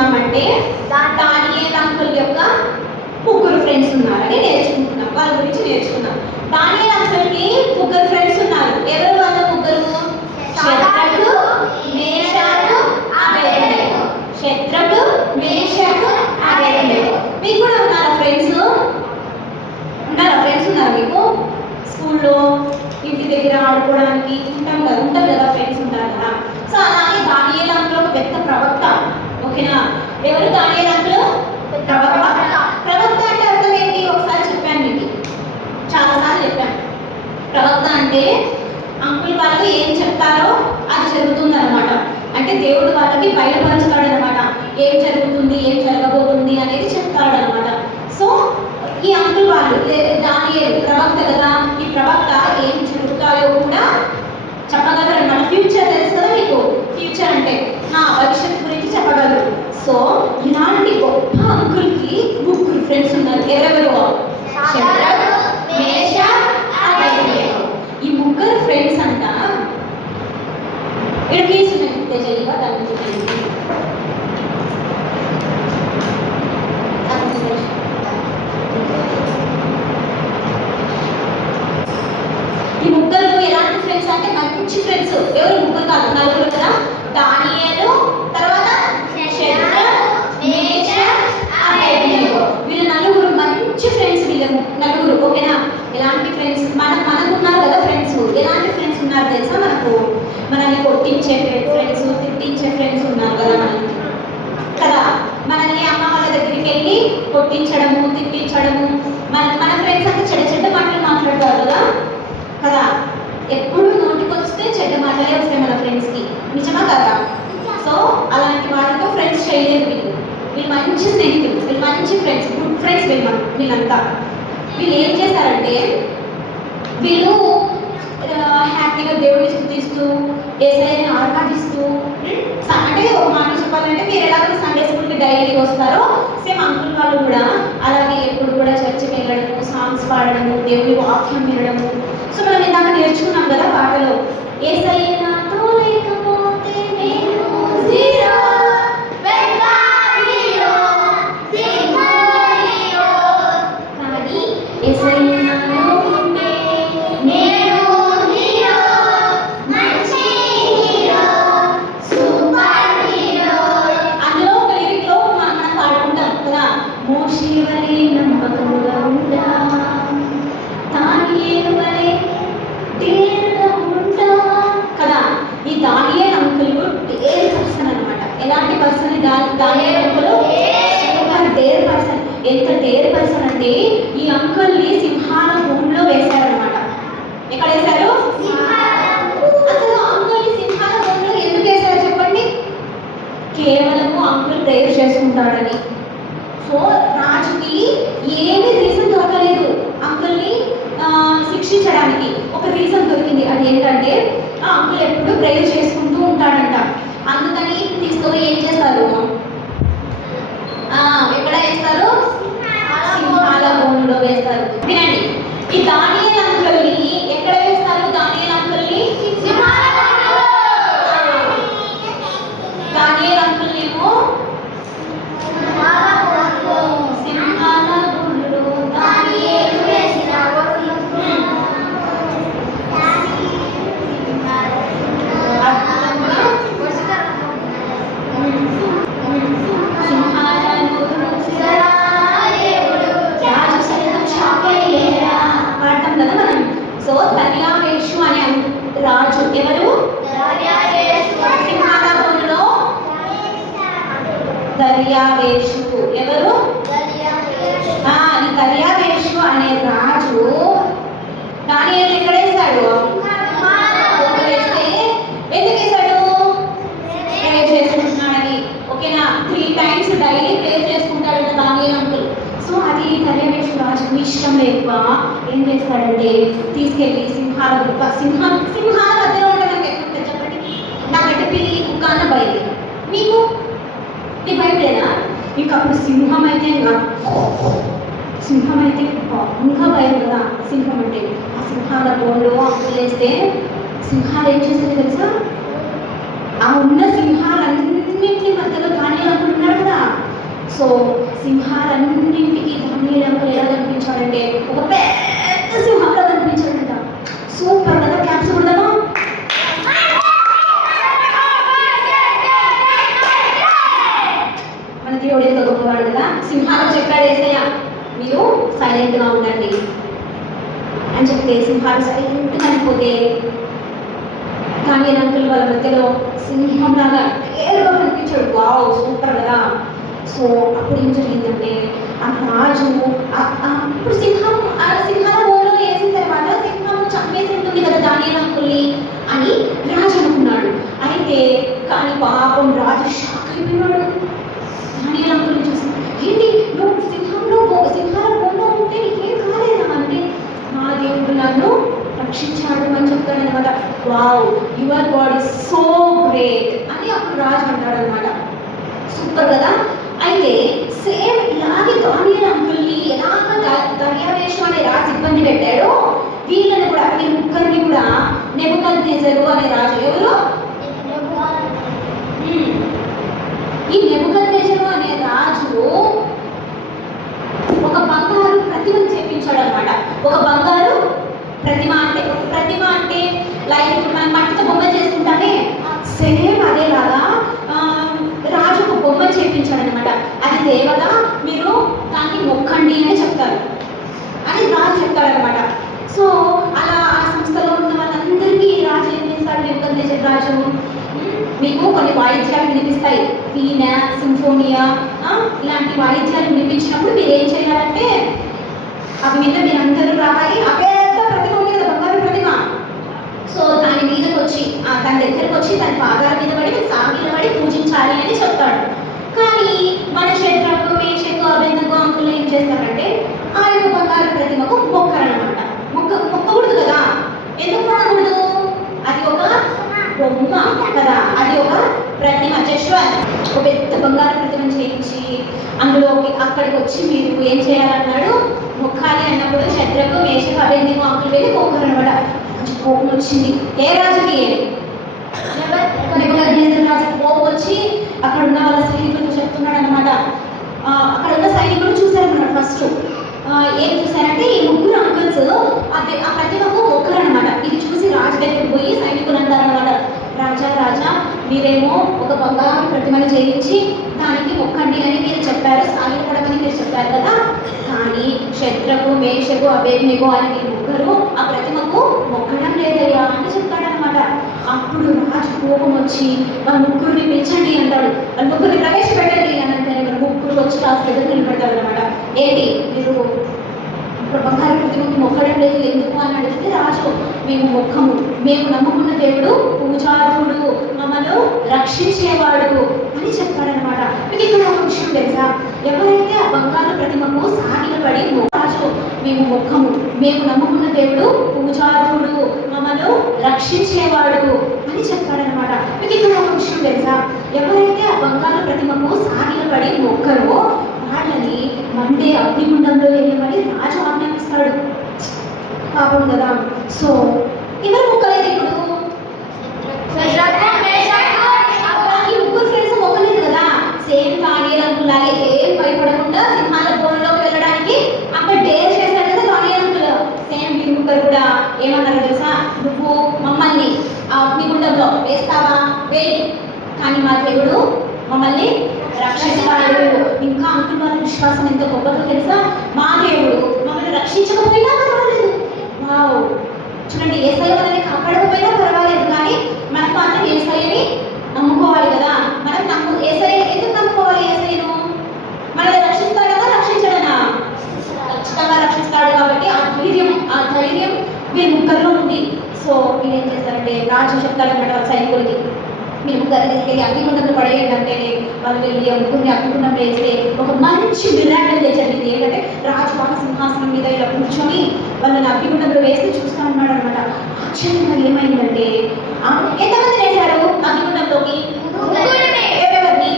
నేర్చుకుంటున్నామంటే దానియేలు అంకుల్ యొక్క ముగ్గురు ఫ్రెండ్స్ ఉన్నారని నేర్చుకుంటున్నాం. వాళ్ళ గురించి నేర్చుకున్నాం. దానియేలు అంకుల్కి ముగ్గురు ఫ్రెండ్స్ ఉన్నారు. ఎవరు వాళ్ళ ముగ్గురు? శద్రకు, మేషాకు, అబేద్నెగో. శద్రకు, మేషాకు, అబేద్నెగో. మీకు కూడా ఉన్నారా ఫ్రెండ్స్? ఉన్నారా ఫ్రెండ్స్? ఉన్నారా మీకు? స్కూల్లో ఇంటి దగ్గర ఆడుకోవడానికి ఉంటారు కదా ఫ్రెండ్స్ ఉంటారు కదా. సో అలాగే దానియేలు అంకుల్ ఒక పెద్ద ప్రవక్త. ఓకేనా? ఎవరు దానియేలు అంకుల్? ప్రవక్త అంటే అర్థం ఏంటి? ఒకసారి చెప్పాను మీకు, చాలాసార్లు చెప్పాను. ప్రవక్త అంటే అంకుల్ వాళ్ళు ఏం చెప్తారో అది జరుగుతుంది అనమాట. అంటే దేవుడు వాళ్ళకి బయలుపరుస్తాడు అనమాట. ఏం జరుగుతుంది, ఏం జరగబోతుంది అనేది చెప్తాడు అనమాట. సో ఈ అంకుల్ వాళ్ళు దానియేలు ప్రవక్త కదా, ఈ ప్రవక్త ఏం జరుగుతాయో కూడా చెప్పగలరు అనమాట. ఫ్యూచర్ తెలుసు కదా మీకు, ఫ్యూచర్ అంటే భవిష్యత్తు గురించి చెప్పగలరు. సో ఇలాంటి గొప్ప అంకుల్కి ముగ్గురు ఫ్రెండ్స్ ఉన్నారు. ఎవరెవరు? శద్రకు, మేషాకు, అబేద్నెగో. ఈ ముగ్గురు ఫ్రెండ్స్ అంట. ఇక్కడ కేసు తెలియగా దాని ఈ ముగ్గురు ఎలాంటి ఫ్రెండ్స్ అంటే మంచి ఫ్రెండ్స్. ఎవరు? ముగ్గురు కాదు, నలుగురు కదా. దానియేలు, తర్వాత శద్రకు, మేషాకు, అబేద్నెగో. వీళ్ళు నలుగురు మంచి ఫ్రెండ్స్. వీళ్ళు నలుగురు ఓకేనా? ఎలాంటి ఫ్రెండ్స్? మనకు ఉన్నారు కదా ఫ్రెండ్స్. ఎలాంటి ఫ్రెండ్స్ ఉన్నారు తెలుసా మనకు? మనల్ని కొట్టించే ఫ్రెండ్స్, తిట్టించే ఫ్రెండ్స్ ఉన్నారు కదా మనకి కదా. మనల్ని అమ్మ వాళ్ళ దగ్గరికి వెళ్ళి కొట్టించడము, తిట్టించడము. మన ఫ్రెండ్స్ అంటే చెడ్డ మాటలు మాట్లాడతారు కదా. ఎప్పుడు నోటికి వస్తే చెడ్డ మాటలే వస్తాయి మన ఫ్రెండ్స్కి. నిజమా కదా? సో అలాంటి వాళ్ళతో ఫ్రెండ్స్ చేయలేదు వీళ్ళు మంచి స్నేహితులు, వీళ్ళు మంచి ఫ్రెండ్స్, గుడ్ ఫ్రెండ్స్ వీళ్ళంతా. వీళ్ళు ఏం చేశారంటే వీళ్ళు హ్యాపీగా దేవుడిని స్తుతిస్తూ యేసయ్యని ఆరాధిస్తూ, అంటే ఒక మాట చెప్పాలంటే మీరు ఎలాగో సండే స్కూల్కి డైలీ వస్తారో సేమ్ అంకుల్ వాళ్ళు కూడా అలాగే ఎప్పుడు కూడా చర్చికి వెళ్ళడము, సాంగ్స్ పాడడము, దేవుడి వాక్యం వినడము. సో మనం ఇందాక నేర్చుకున్నాం కదా పాటలో, యేసయ్య నాతో లేకపోతే నేను జీరో, కానీ యేసయ్య నాతో ఉంటే నేను హీరో, మంచి హీరో, సూపర్ హీరో. అందులో ఒక లిరిక్లో మనం పాడుకుంటాం కదా, మోషే వలె నమ్మకంగా ఉంటా, దానియేలు వలె డేర్గా ఉంటా కదా. ఈ దానియేలు అంకుల్ డేర్ పర్సన్ అనమాట. ఎలాంటి పర్సన్? దానియేలు అంకుల్ సూపర్ డేర్ పర్సన్. ఎంత డేర్ పర్సన్ అంటే ఈ అంకుల్ని సింహాల భూమిలో వేశారనమాట. ఎక్కడ వేశారు? అసలు అంకుల్ని సింహాల భూమిలో ఎందుకు వేశారు చెప్పండి? కేవలము అంకుల్ ప్రేయర్ చేసుకుంటాడని. సో రాజుకి ఏమీ రీజన్ దొరకలేదు అంకుల్ని శిక్షించడానికి. ఒక రీజన్ దొరికింది. అది ఏంటంటే అంకుల్ ఎప్పుడు ప్రేయర్ చేసుకుంటూ ఉంటాడంట. అందుకని తీసుకొని ఏం చేస్తారు? ఎక్కడ వేస్తారు? సింహాల భూమిలో వేస్తారు. వినండి, ఈ దానియేలు అంకుల్ని ఎక్కడ వేస్తారు? దానియేలు అంకుల్ని దానియేలు అంకుల్ని ఏమో సింహాల భూమిలో దానియేలు వేసిన పాడతాం కదా మనం. సో దర్యావేషు అనే రాజు ఎవరు? సింహాల భూమిలో దర్యావేషు ఎవరు? ఈ దర్యావేషు అనే రాజు దానియేలు ఎక్కడ వేశాడు? వేస్తే ఎందుకు వేశాడు? ప్రేయర్ చేసుకుంటున్నాడని. ఓకేనా? 3 times డైలీ ప్రేయర్ చేసుకుంటాడు దానియేలు అంకుల్. సో అది దర్యావేషు రాజుకు ఇష్టం లేక ఏం చేస్తాడంటే తీసుకెళ్ళి సింహాల మధ్యలో ఉంటే నాకు ఎక్కడ చెప్పండి? నాకంటే పిల్లి, కుక్క అన్న భయం. మీకు నీ భయం లేదా? మీకు అప్పుడు సింహం అయితే ఇంకా భయం కదా. సింహం అంటే ఆ సింహాల బోన్లో అంకులేస్తే సింహాలు ఏం చేస్తుంది తెలుసా? ఆ ఉన్న సింహాలన్నీ సింహాలన్నింటి మధ్యలో దానియేలు అంకుల్ ఉన్నాడు కదా. సో సింహాలన్నింటికి దానియేలు అంకుల్ ఎలా కనిపించాడంటే ఒక పెద్ద సింహంలో కనిపించాడంట. సూపర్ కదా, క్యాప్స్ కొడదామా? మన దేవుడు ఎంత గొప్పవాడు కదా. సింహాలు చెప్పాడు యేసయ్య, మీరు సైలెంట్గా ఉండండి అని చెప్తే సింహాలు సైలెంట్గా అనిపోతే దానియేలు అంకుల్ వాళ్ళ మధ్యలో సింహంలాగా క్లియర్గా కనిపించాడు. వావ్, సూపర్ కదా. సో అప్పుడు ఏం జరిగిందంటే ఆ రాజు ఇప్పుడు సింహాల బోన్లో వేసిన తర్వాత సింహం చంపేసి ఉంటుంది కదా దానియేలు అంకుల్ని అని రాజు అనుకున్నాడు. అయితే కానీ పాపం రాజు షాక్ అయిపోయినాడు. దానియేలు అంకుల్ని చూసి, ఏంటి నువ్వు సింహాల బోన్లో ఉంటే నీకేం కాలేదా అంటే, మా దేవుడు నన్ను రక్షించాడు అని చెప్తాడు అనమాట. Wow, your God is so great అని అప్పుడు రాజు అంటాడు అనమాట. సూపర్ కదా. అయితే సేమ్ ఇలాగే దానియేలు అంకుల్ని ఎలాగ దర్యావేషు అనే రాజు ఇబ్బంది పెట్టాడో వీళ్ళని కూడా, వీళ్ళ ముగ్గురిని కూడా నెబుకద్నెజరు అనే రాజు, ఎవరు ఈ నెబుకద్నెజరు అనే రాజు ఒక బంగారు ప్రతిమను చేపించాడు అనమాట. ఒక బంగారు ప్రతిమ అంటే లైక్ ఇప్పుడు మనం మట్టితో బొమ్మ చేసుకుంటామే, సేమ్ అదేలాగా రాజు ఒక బొమ్మ చేపించాడు అనమాట. అది దేవత, మీరు దాన్ని మొక్కండి అని చెప్తారు అని రాజు చెప్తాడనమాట. సో అలా ఆ సంస్థలో ఉన్న వాళ్ళందరికీ రాజు ఏం చేస్తాడు, నెబుకద్నెజరు రాజు, మీకు కొన్ని వాయిద్యాలు వినిపిస్తాయి, వీణా, సింఫోనియా, ఇలాంటి వాయిద్యాలు వినిపించినప్పుడు మీరు ఏం చేయాలంటే అవి మీద మీరందరూ రావాలి. ఆ పెద్ద ప్రతిమ ఉంది కదా, బంగారు ప్రతిమ, సో దాని మీదకి వచ్చి తన దగ్గరకు వచ్చి తన పాదాల మీద పడి సాగిల పడి పూజించాలి అని చెప్తాడు. కానీ మన శద్రకు, మేషకు, అబేద్నెగో అంకులు ఏం చేస్తారంటే ఆ యొక్క బంగారు ప్రతిమకు మొక్కరనమాట. మొక్కకూడదు కదా. ఎందుకు మొక్కకూడదు? అది ఒక బొమ్మ కదా, అది ఒక ప్రతిమ. జశ్వర్ ఒక పెద్ద బంగారు ప్రతిమను చేయించి అందులోకి అక్కడికి వచ్చి మీరు ఏం చేయాలన్నాడు, మొక్కాలి అన్నప్పుడు శద్రకు, మేషకు, అబేద్నెగో అంకులు వెళ్ళి మొక్కరనమాట. కోపం వచ్చింది. ఏ రాజుకి? నెబుకద్నెజరు రాజుకి కోపం వచ్చి అక్కడ ఉన్న వాళ్ళ సైనికులకు చెప్తున్నాడు అనమాట. అక్కడ ఉన్న సైనికులు చూశారన్నమాట. ఫస్ట్ ఏం చూశారంటే ఈ ముగ్గురు అంకుల్స్ ఆ ప్రతిమకు మొక్కరనమాట. ఇది చూసి రాజు దగ్గరికి పోయి సైనికులు అంటారనమాట, రాజా మీరేమో ఒక బంగారు ప్రతిమను చేయించి దానికి మొక్కండి అని మీరు చెప్పారు, సాగిల పడమని మీరు చెప్పారు కదా, కానీ శద్రకు, మేషకు, అబేద్నెగో అని మీరు ముగ్గురు ఆ ప్రతిమకు మొక్కడం లేదయ్యా అని చెప్తాడనమాట. అప్పుడు రాజు కోపం వచ్చి వాళ్ళ ముగ్గురిని పిలిచండి అంటాడు. వాళ్ళ ముగ్గురిని ప్రవేశపెట్టండి అని అంటే ముగ్గురు వచ్చి రాజు దగ్గర నిలబెడతాడు అనమాట. ఏంటి మీరు ఇప్పుడు బంగారు ప్రతిమకు మొక్కడం లేదు ఎందుకు అని అడిగితే రాజు, మేము మొక్కము, మేము నమ్ముకున్న దేవుడు పూజారుడు, మమ్మల్ని రక్షించేవాడు అని చెప్తాడనమాట. మీకు ఇక్కడ ఒక విషయం తెలుసా, ఎవరైతే ఆ బంగారు ప్రతిమకు సాగిల పడి రాజు మేము మొక్కము, మేము నమ్ముకున్న దేవుడు పూజారుడు, మమ్మల్ని రక్షించేవాడు అని చెప్తాడనమాట. మీకు ఇక్కడ ఒక విషయం తెలుసా, ఎవరైతే ఆ బంగారు ప్రతిమకు సాగిల పడి మొక్కరో వాళ్ళని మండే అగ్నిగుండంలో వేయమని రాజు ఆజ్ఞాపిస్తాడు. పాపం కదా. సో ఎవరు మొక్కలేదు ఇప్పుడు? ఈ ముగ్గురు ఫ్రెండ్స్ మొక్కలేదు కదా. సేమ్ దానియేలు అంకుల్ లాగే ఏం భయపడకుండా సింహాల బోన్లోకి వెళ్ళడానికి అక్కడ డేర్ చేశాడు కదా దానియేలు అంకుల్. సేమ్ వీరి ముగ్గురు కూడా ఏమన్నారు తెలుసా, నువ్వు మమ్మల్ని ఆ అగ్నిగుండంలో వేస్తావా, వేయి, కానీ మా దేవుడు మమ్మల్ని రక్షిస్తాడు. ఇంకా అంకుల్ వాళ్ళ విశ్వాసం ఎంత గొప్పగా తెలుసా, మా దేవుడు మమ్మల్ని రక్షించకపోయినా పర్వాలేదు. వావ్, చూడండి, యేసయ్య మనల్ని కాపాడకపోయినా పర్వాలేదు, కానీ మనం మాత్రం యేసయ్యని నమ్ముకోవాలి కదా. మనం యేసయ్య ఎందుకు నమ్ముకోవాలి? యేసయ్యను మనల్ని రక్షిస్తాడు కదా, రక్షించడనా? ఖచ్చితంగా రక్షిస్తాడు. కాబట్టి ఆ ధైర్యం వీరి ముగ్గురులో ఉంది. సో మీరు ఏం చేస్తారంటే రాజు చెప్తారన్నమాట వాళ్ళ సైనికులకి, మీ ముగ్గురిని తీసుకెళ్ళి అగ్నిగుండంలో పడేయండి అంటే వాళ్ళు వెళ్ళి ఆ ముగ్గురిని అగ్నిగుండంలో వేస్తే ఒక మంచి మిరాకిల్ జరిగింది. ఏంటంటే రాజు వాళ్ళ సింహాసనం మీద ఇలా కూర్చొని వాళ్ళని అగ్నిగుండంలో వేస్తే చూస్తూ ఉన్నాడు అనమాట. ఆశ్చర్యంగా ఏమైందంటే ఎంతమంది వేశారు అగ్నిగుండంలోకి? ఎవరెవరిని?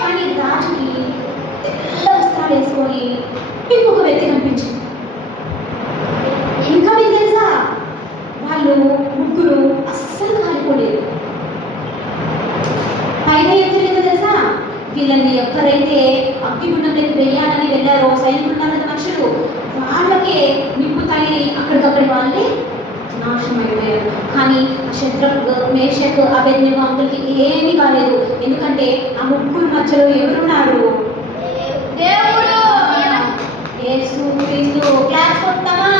కానీ రాజుకి తెల్ల వస్త్రాలు వేసుకొని ఇంకొక వ్యక్తి కనిపించింది. ఇంకా మీకు తెలుసా, వాళ్ళు ముగ్గురు అస్సలు కాలిపోలేదు. వీళ్ళని ఎవరైతే అగ్నిగుండంలోకి వెయ్యాలని వెళ్ళారో సైనికులు ఉన్నారు కదా మనుషులు, వాళ్ళకే నిప్పు తగిలి అక్కడికక్కడి వాళ్ళే నాశనం అయిపోయారు. కానీ శత్రుఘ్న, మేషక్, అబేద్నెగో అంకుల్కి ఏమీ కాలేదు. ఎందుకంటే ఆ ముగ్గురు మధ్యలో ఎవరున్నారు? దేవుడు. యేసు క్రీస్తు. క్లాస్ కొడతామా?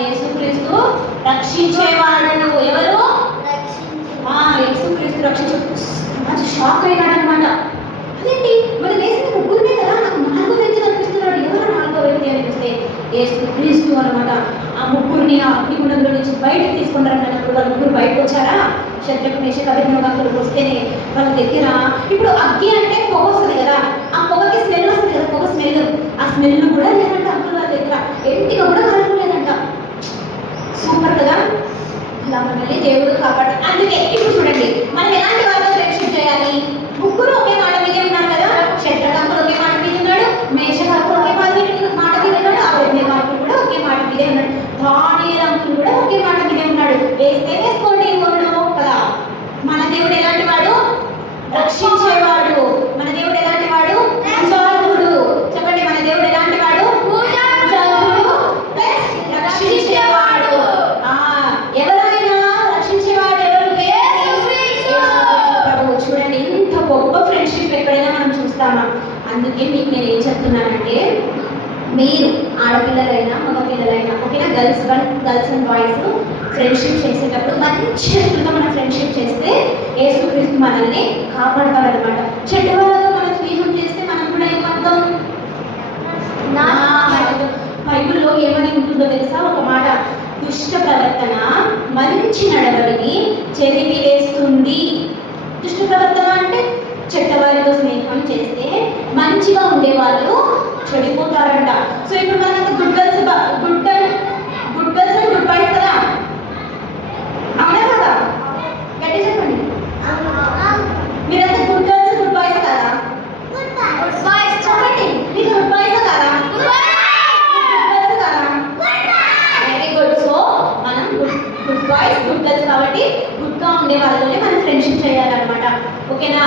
యేసు క్రీస్తు రక్షించేవాడు. ఎవరు? యేసు క్రీస్తు రక్షించే. షాక్ అయ్యాడు అనమాట. అదేంటి మనం వేసిన ముగ్గురునే కదా, నాకు నాలుగో వ్యక్తి కనిపిస్తున్నాడు, ఎవరు నాలుగో వ్యక్తి అనిపిస్తే యేసు క్రీస్తు అనమాట. ఆ ముగ్గురిని ఆ అగ్నిగుండంలో నుంచి బయటకు తీసుకున్నారన్నప్పుడు వాళ్ళ ముగ్గురు బయటకు వచ్చారా? శత్రుఘ్న, మేషక్, అబేద్నెగో వస్తేనే వాళ్ళ దగ్గర ఇప్పుడు అగ్గి అంటే పొగ వస్తుంది కదా, ఆ పొగకి స్మెల్ వస్తుంది కదా, పొగ స్మెల్, ఆ స్మెల్ కూడా లేదంట అంకుల్ వాళ్ళ దగ్గర, ఎంటిగా కూడా కలగలేదంట. సూపర్ కదా. ఇలా మనల్ని దేవుడు కాపాడు. అందుకే ఇప్పుడు చూడండి, మనం ఎలాంటి వాళ్ళతో ఫ్రెండ్షిప్ చేయాలి? ముగ్గురు ఒకే మాట మీదే ఉన్నారు కదా. శత్రుఘ్న అంకుల్ ఒకే మాట మీద ఉన్నాడు, మేషక్ అంకుల్ ఒకే మాట మీద ఉన్నాడు, అబేద్నెగో అంకుల్ కూడా ఒకే మాట మీదే ఉన్నాడు, దానియేలు అంకుల్ కూడా ఒకే మాట మీదే ఉన్నాడు. వేస్తే వేసుకోండి కదా. మన దేవుడు ఎలాంటి వాడు? రక్షించేవాడు. మన దేవుడు ఎలాంటి వాడు? పూజారుడు. చెప్పండి, మన దేవుడు ఎలాంటి వాడు? పూజారుడు ప్లస్ రక్షించేవాడు. ఎవరైనా రక్షించేవాడు ఎవరు? ప్రభు. చూడండి, ఇంత గొప్ప ఫ్రెండ్షిప్ ఎక్కడైనా మనం చూస్తామా? అందుకే మీకు నేను ఏం చెప్తున్నానంటే, మీరు ఆడపిల్లలైనా మగపిల్లలైనా ఓకేనా, గర్ల్స్ అండ్ బాయ్స్ ఫ్రెండ్షిప్ చేసేటప్పుడు మంచి వ్యక్తులతో మనం ఫ్రెండ్షిప్ చేస్తే యేసుక్రీస్తు మనల్ని కాపాడతారనమాట. చెడ్డ వాళ్ళతో మనం స్నేహం చేస్తే మనం కూడా ఏమవుతాం? బైబిల్లో ఏమని ఉంటుందో తెలుసా? ఒక మాట, దుష్ట ప్రవర్తన మంచి నడవడిని చెరిపి వేస్తుంది. దుష్ట ప్రవర్తన అంటే చెడ్డవారితో స్నేహం చేస్తే మంచిగా ఉండేవాళ్ళు చెడిపోతారంట. సో ఇప్పుడు మనకు good girls and good boys కదా, అవునా కదా? గట్టి చెప్పండి, మీరంతా గుడ్ గర్ల్స్ గుడ్ బాయ్స్ కదా? చెప్పండి, మీరు గుడ్ బాయ్స్ కదా? Very good. సో మనం గుడ్ బాయ్స్ గుడ్ గర్ల్స్ కాబట్టి గుడ్గా ఉండే వాళ్ళతోనే మనం ఫ్రెండ్షిప్ చేయాలన్నమాట. ఓకేనా?